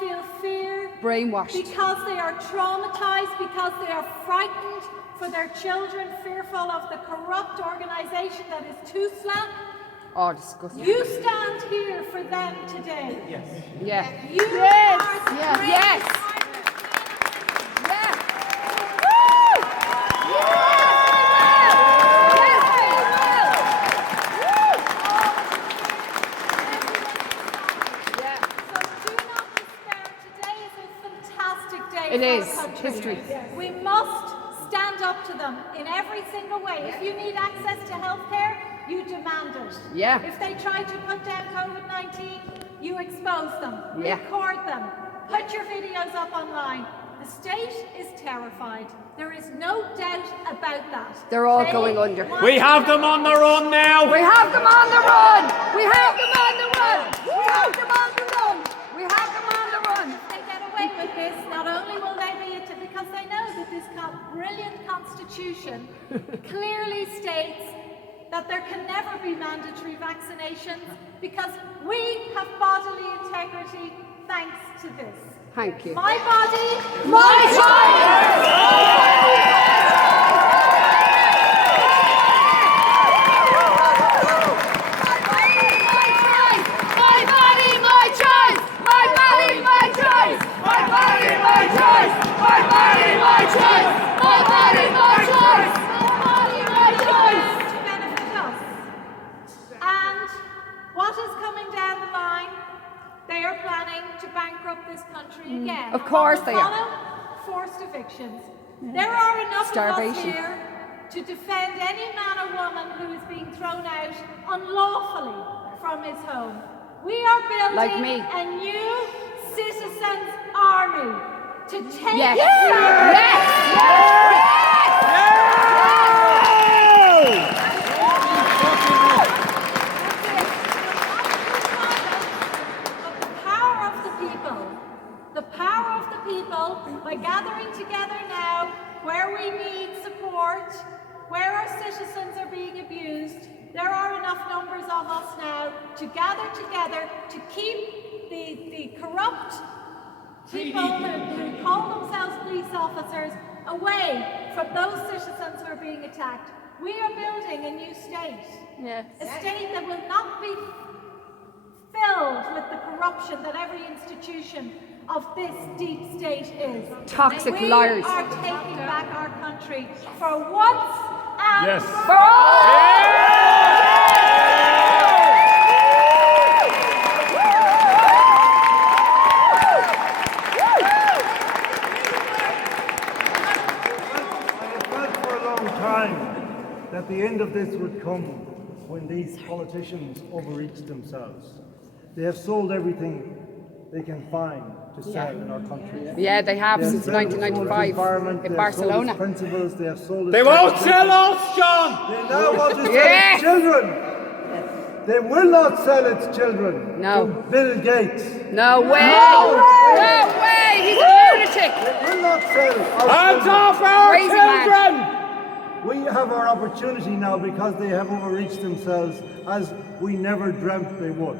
feel fear, brainwashed, because they are traumatized, because they are frightened for their children, fearful of the corrupt organization that is TUSLA. Oh, disgusting. You stand here for them today. Yes. Yeah. You are the Yes. great Yes. Yeah. Woo! Yes, So do not despair. Today is a fantastic day It for is. our country. History. We must stand up to them in every single way. If you need access to healthcare, you demand it. Yeah. If they try to put down COVID-19, you expose them, Yeah. record them, put your videos up online. The state is terrified. There is no doubt about that. They're all They going under. want We have them on the run now. We have them on the run! We have them on the run! We have them on the run! We have them on the run! If they get away with this, not only will they be because they know that this brilliant constitution clearly states that there can never be mandatory vaccinations because we have bodily integrity thanks to this. Thank you. My body, My choice! this country again. Of course they are. Follow forced evictions. There are enough of us here to defend any man or woman who is being thrown out unlawfully from his home. We are building a new citizens' army to take yes. The power of the people, by gathering together now where we need support, where our citizens are being abused, there are enough numbers of us now to gather together to keep the corrupt people who call themselves police officers away from those citizens who are being attacked. We are building a new state, a state that will not be filled with the corruption that every institution of this deep state is. Toxic liars. We are taking back our country for once and for all. That the end of this would come when these politicians overreach themselves. They have sold everything they can find to sell in our country. Yeah, they have since 1995 in Barcelona. Principles, they have sold they won't sell us, John! They now want to sell its children. They will not sell its children to Bill Gates. No way! No way! He's a lunatic! They will not sell our Hands off our children! We have our opportunity now because they have overreached themselves as we never dreamt they would.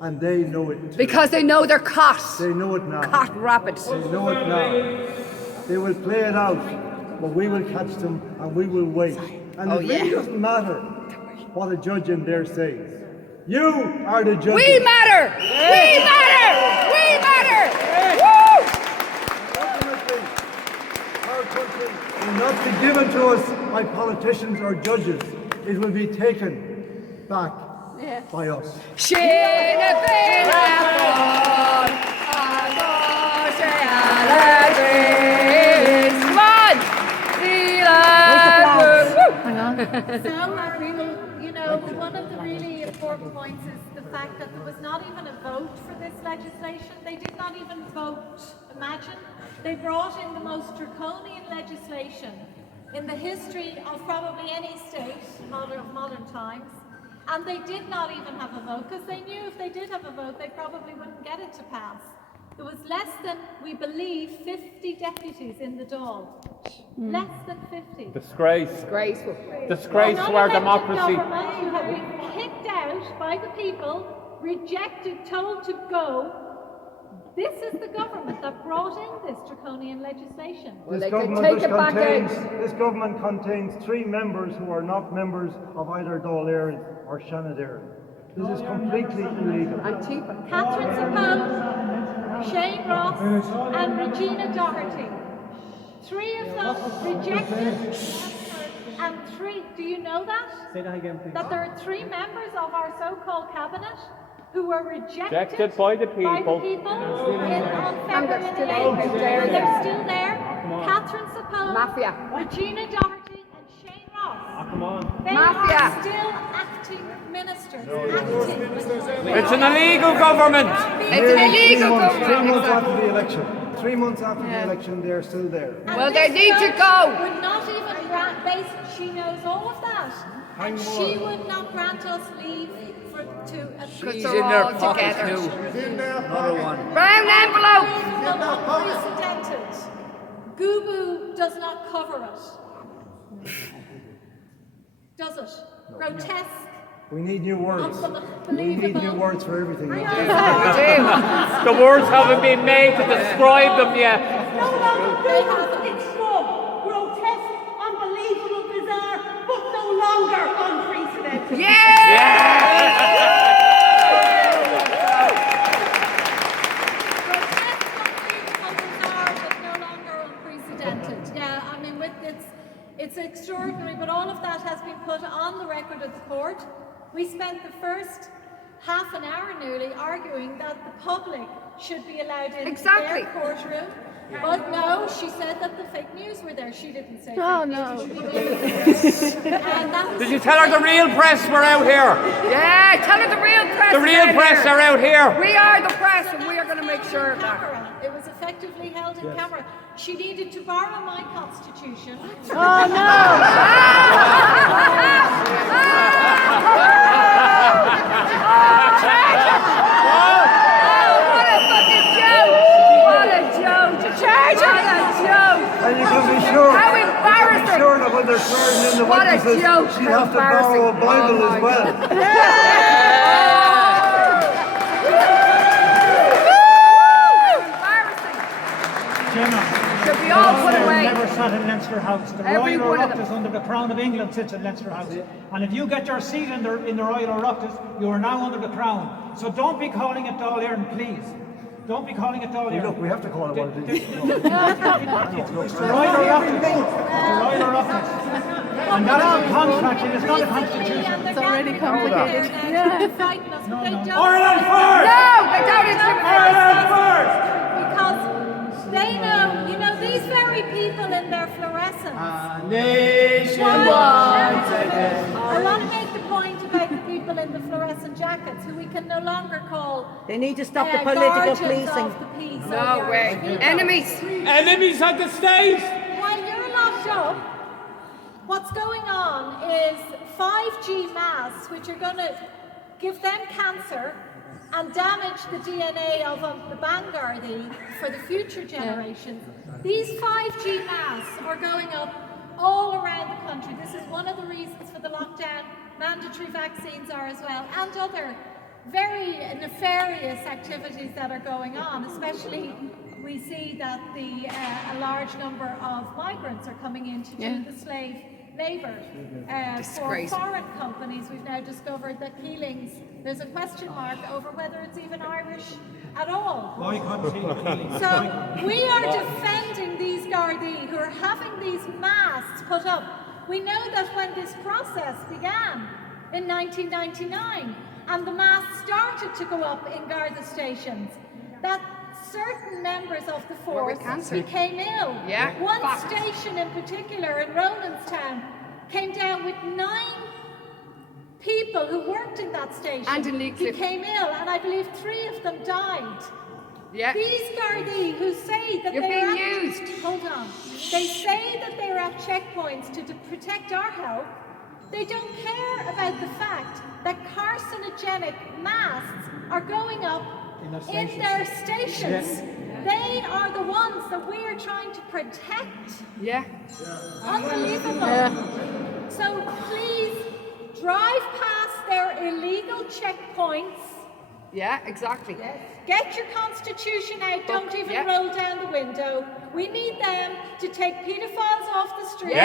And they know it too. Because they know they're caught. They know it now. Caught rapid. They know it now. They will play it out, but we will catch them and we will wait. And it really doesn't matter what a judge in there says. You are the judge. We matter! We matter! We matter! Woo! Ultimately, our country will not be given to us by politicians or judges. It will be taken back by us. So, one of the really important points is the fact that there was not even a vote for this legislation. They did not even vote. Imagine. They brought in the most draconian legislation in the history of probably any state of modern times. And they did not even have a vote, because they knew if they did have a vote, they probably wouldn't get it to pass. There was less than, we believe, 50 deputies in the Dáil. Less than 50. Disgrace. Disgraceful. Disgrace to our democracy. Government who have been kicked out by the people, rejected, told to go, This is the government that brought in this draconian legislation. Well, This they could government, take it back out. this government contains 3 members who are not members of either Dáil Éireann or Seanad Éireann. This is completely illegal. Antifa. Catherine Suppose, Shane Ross, and Regina Doherty. 3 of them rejected, and 3. Do you know that? Say that again, please. That there are 3 members of our so-called cabinet who were rejected Rejected by the people. on February And they're still 8th. there. And they're still there. Catherine Suppose, Mafia. Regina Doherty, and Shane Ross. Come on. They Mafia. are still acting ministers. It's an illegal government. It's an illegal 3 months government. after the election. 3 months after the election, they're still there. And Well, they this need to judge go. Would not even grant, she knows all of that. And she would not grant us leave to She's in their pocket too. Another one. Brown envelope. unprecedented. Gubu does not cover it. Does it? Grotesque. We need new words. We need new words for everything. We do. The words haven't been made to describe them yet. No longer good, it's small, grotesque, unbelievable, bizarre, but no longer unprecedented. Yeah, I mean, it's extraordinary, but all of that has been put on the record of the court. We spent the first half an hour nearly arguing that the public should be allowed in Exactly. their courtroom. But no, she said that the fake news were there. She didn't say Oh, fake no. news. And that was Did you tell her the real press were out here? Yeah, tell her the real press. The real is press here. are out here. We are the press, and that we are was going to make held sure in of that. camera. It was effectively held in camera. She needed to borrow my constitution. What a fucking joke! What a joke! What a joke! And you can be sure. How You can embarrassing! be sure that when they're swearing in the What a witnesses, joke. she'll How have to borrow a embarrassing. Bible Oh as my well. Should be all put away. Never sat in Leinster House. The Every Royal one of Oireachtas under the Crown of England sits in Leinster House. And if you get your seat in the Royal Oireachtas, you are now under the Crown. So don't be calling it Dáil Éireann, please. Don't be calling it Dáil Éireann. Look, we have to call it what it is. It's the Royal Oireachtas. It's the Royal Oireachtas. And that's a contract, it is not a constitution. It's already complicated. Fighting us, but they don't. Ireland first! No, they don't intimidate. Ireland first! Because they know, you know, these very people in their fluorescents. I want to make the point about the people in the fluorescent jackets who we can no longer call They need to stop the political guardians policing. of the peace. or No the way. Irish people. Enemies. Enemies of the state! While you're locked up, what's going on is 5G masks, which are going to give them cancer and damage the DNA of the Vanguardi for the future generations. These 5G masks are going up all around the country. This is one of the reasons for the lockdown. Mandatory vaccines are as well, and other very nefarious activities that are going on, especially we see that a large number of migrants are coming in to do the slave labour for Disgrace. foreign companies. We've now discovered that Keelings, there's a question mark over whether it's even Irish at all. So we are defending these Gardaí who are having these masks put up. We know that when this process began in 1999 and the masks started to go up in Garda stations, that certain members of the force became ill. Yeah. One station in particular in Ronanstown came down with 9 people who worked in that station And in who Leakcliffe. came ill, and I believe 3 of them died. Yeah. These Gardaí who say that You're they being are used. Hold on. They say that they're at checkpoints to protect our health. They don't care about the fact that carcinogenic masks are going up in their stations. They are the ones that we are trying to protect. Yeah. Unbelievable. So please drive past their illegal checkpoints Yeah, exactly. Get your constitution out, don't even roll down the window. We need them to take paedophiles off the street.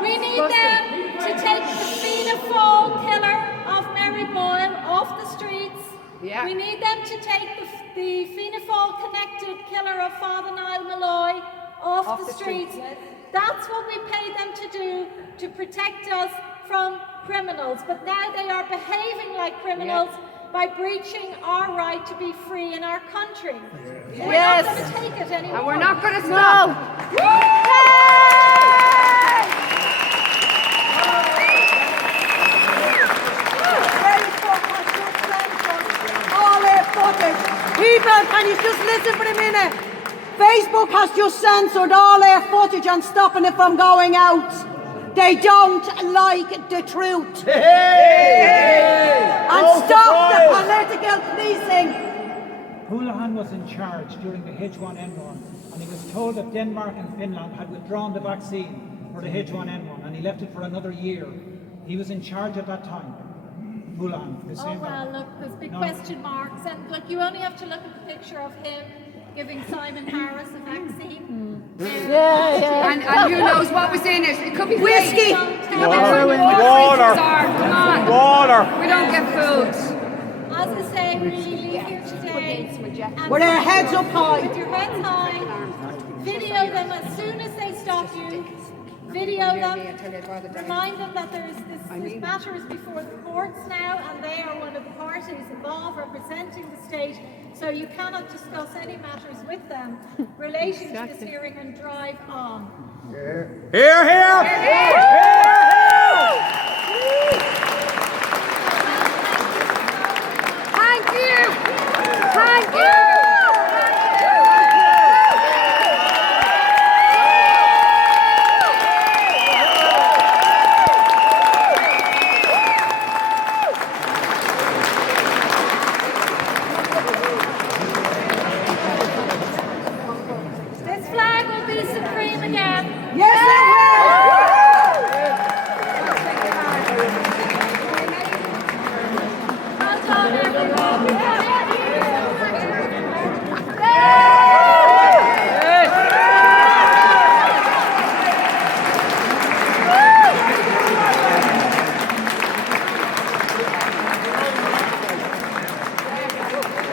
We need them to take the paedophile killer of Mary Boyle off the streets. Yeah. We need them to take the paedophile connected killer of Father Niall Malloy off the streets. That's what we pay them to do to protect us from criminals. But now they are behaving like criminals by breaching our right to be free in our country. We're not going to take it anymore. And we're not going to stop. All their footage. People, can you just listen for a minute? Facebook has just censored all their footage and stopping it from going out. They don't like the truth. And stop the political policing. Houlihan was in charge during the H1N1, and he was told that Denmark and Finland had withdrawn the vaccine for the H1N1, and he left it for another year. He was in charge at that time. Houlihan, the Oh same well, guy. look, there's big No. question marks, and look, you only have to look at the picture of him giving Simon Harris a vaccine. And who knows what was in it? It could be Whiskey. fake. It could be water. Come on. Water. We don't get food. As I say, we leave here today and With their heads up high. with your heads high. Video them as soon as they stop you. Video them. Remind them that this matter is before the courts now, and they are one of the parties involved representing the state. So you cannot discuss any matters with them relating to this hearing and drive on. Here, here.